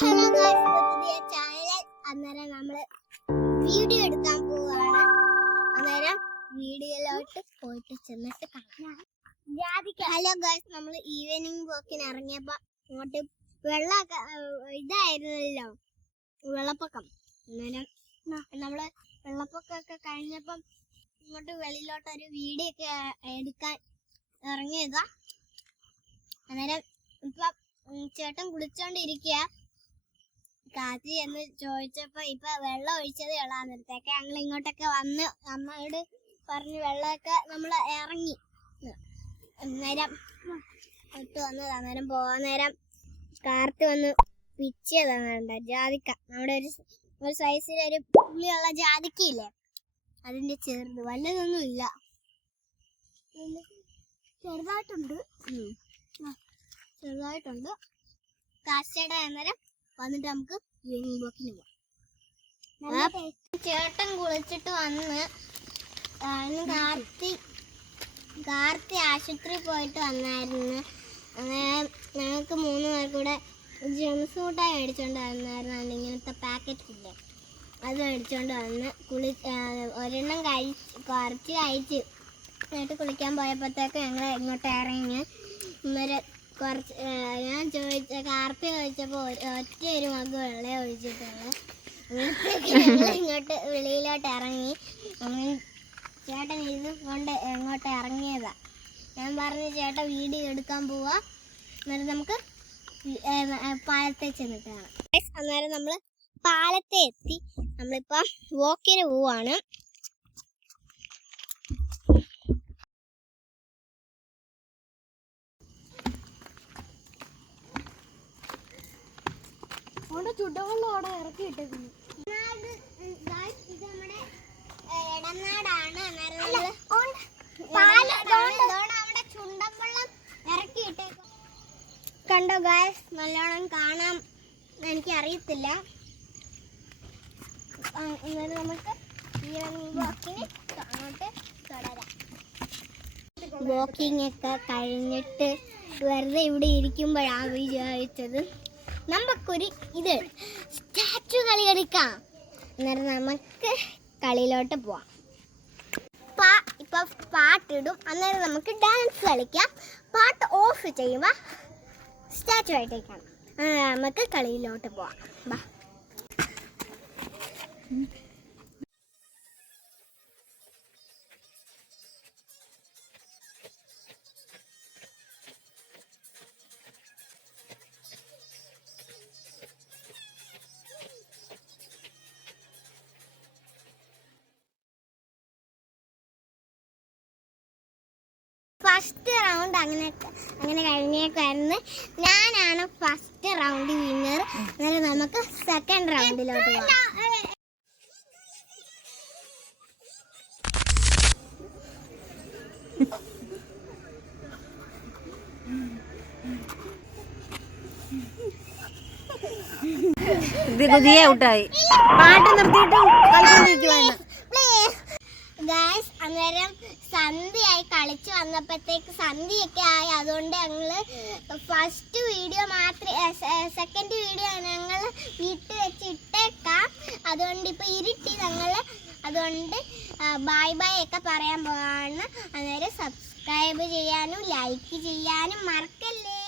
Hello guys, പുതിയ channel. അന്നേരം നമ്മള് വീഡിയോ എടുക്കാൻ പോവാണ്. അന്നേരം വീഡിയോയിലോട്ട് പോയിട്ട് ചെന്നിട്ട് കാണാം. ഹലോ ഗൈസ്, നമ്മള് ഈവനിങ് വാക്കിന് ഇറങ്ങിയപ്പോ അങ്ങോട്ട് വെള്ളമൊക്കെ ഇതായിരുന്നല്ലോ, വെള്ളപ്പൊക്കം. അന്നേരം നമ്മള് വെള്ളപ്പൊക്കമൊക്കെ കഴിഞ്ഞപ്പം ഇങ്ങോട്ട് വെളിയിലോട്ട് ഒരു വീഡിയോ ഒക്കെ എടുക്കാൻ ഇറങ്ങിയതാ. അന്നേരം ഇപ്പൊ ചേട്ടൻ കുളിച്ചോണ്ടിരിക്കുക. കാച്ചി എന്ന് ചോദിച്ചപ്പോ ഇപ്പൊ വെള്ളം ഒഴിച്ചതേ ഉള്ളൂ. അന്നേരത്തേക്ക് ഞങ്ങൾ ഇങ്ങോട്ടൊക്കെ വന്ന് അമ്മയോട് പറഞ്ഞ് വെള്ളമൊക്കെ നമ്മൾ ഇറങ്ങി. അന്നേരം ഇട്ട് വന്നത്. അന്നേരം പോകാൻ നേരം കാർത്ത് വന്ന് പിച്ചതാണ് ജാതിക്ക. നമ്മുടെ ഒരു സൈസിലൊരു പുള്ളിയുള്ള ജാതിക്കയില്ലേ, അതിന്റെ ചെറുത്, വല്ലതൊന്നും ഇല്ല, ചെറുതായിട്ടുണ്ട്. കാശയുടെ അന്നേരം വന്നിട്ട് നമുക്ക് ഈവനിങ് വാക്കിന് പോവാം. ചേട്ടൻ കുളിച്ചിട്ട് വന്ന് കാർത്തി ആശുപത്രി പോയിട്ട് വന്നായിരുന്നു. ഞങ്ങൾക്ക് 3 പേർക്കൂടെ ജംസ് ഫ്രൂട്ടായി മേടിച്ചോണ്ട് വന്നായിരുന്നു. ഇങ്ങനത്തെ പാക്കറ്റ് ഇല്ലേ, അത് മേടിച്ചോണ്ട് വന്ന് ഒരെണ്ണം കുറച്ച് കഴിച്ച് എന്നിട്ട് കുളിക്കാൻ പോയപ്പോഴത്തേക്ക് ഞങ്ങൾ ഇങ്ങോട്ട് ഇറങ്ങി. അന്നേരം കുറച്ച് ഞാൻ കാർത്തി ചോദിച്ചപ്പോൾ ഒറ്റ ഒരു മഗ് വെള്ളം ഒഴിച്ചിട്ടുള്ളു. ഞങ്ങൾ ഇങ്ങോട്ട് വെളിയിലോട്ട് ഇറങ്ങി. ചേട്ടൻ ഇത് കൊണ്ട് ഇങ്ങോട്ട് ഇറങ്ങിയതാ. ഞാൻ പറഞ്ഞു ചേട്ടൻ വീഡിയോ എടുക്കാൻ പോവാ, അന്നേരം നമുക്ക് പാലത്തെ ചെന്നിട്ട് കാണാം. അന്നേരം നമ്മൾ പാലത്തെ എത്തി. നമ്മളിപ്പം വാക്കിന് പോവാണ്. ചുടവെള്ളം ഇറക്കി ഇട്ടേക്കുന്നു. ഇത് നമ്മുടെ ഇടനാടാണ്. അവിടെ ചുണ്ടൻവെള്ളം ഇറക്കി ഇട്ടേക്കും. കണ്ടോ ഗായ്സ്, നല്ലോണം കാണാൻ എനിക്കറിയത്തില്ല. അന്നേരം നമുക്ക് ഈവനിങ് വാക്കിന് അങ്ങോട്ട് തുടരാം. വാക്കിംഗ് ഒക്കെ കഴിഞ്ഞിട്ട് വെറുതെ ഇവിടെ ഇരിക്കുമ്പോഴാണ് വിചാരിച്ചത് നമുക്കൊരു സ്റ്റാച്ചു കളി കളിക്കാം. അന്നേരം നമുക്ക് കളിയിലോട്ട് പോവാം. ഇപ്പൊ പാട്ടിടും, അന്നേരം നമുക്ക് ഡാൻസ് കളിക്കാം. പാട്ട് ഓഫ് ചെയ്യുമ്പോൾ സ്റ്റാച്ചു ആയിട്ടേക്കാണ്. നമുക്ക് കളിയിലോട്ട് പോവാം. ബാ. ഫസ്റ്റ് റൗണ്ട് അങ്ങനെ കഴിഞ്ഞേക്കായിരുന്നു. ഞാനാണ് ഫസ്റ്റ് റൗണ്ട് വിന്നർ. അന്നേരം നമുക്ക് സെക്കൻഡ് റൗണ്ടിലോട്ട് പോകാം. പാട്ട് നിർത്തിയിട്ട് കളിച്ചോണ്ടിരിക്കുവായിരുന്നു. ഗായ്സ്, അന്നേരം സന്ധ്യയായി. കളിച്ചു വന്നപ്പോഴത്തേക്ക് സന്ധ്യയൊക്കെ ആയി. അതുകൊണ്ട് ഞങ്ങള് ഫസ്റ്റ് വീഡിയോ സെക്കൻഡ് വീഡിയോ ഞങ്ങൾ വീട്ടിൽ വെച്ച് ഇട്ടേക്കാം. അതുകൊണ്ട് ഇപ്പൊ ഇരുട്ടി ഞങ്ങള്. അതുകൊണ്ട് ബൈ ബൈ ഒക്കെ പറയാൻ പോവാണ്. അന്നേരം സബ്സ്ക്രൈബ് ചെയ്യാനും ലൈക്ക് ചെയ്യാനും മറക്കല്ലേ,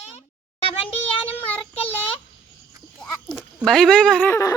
കമന്റ് ചെയ്യാനും മറക്കല്ലേ. ബൈ ബൈ പറയണം.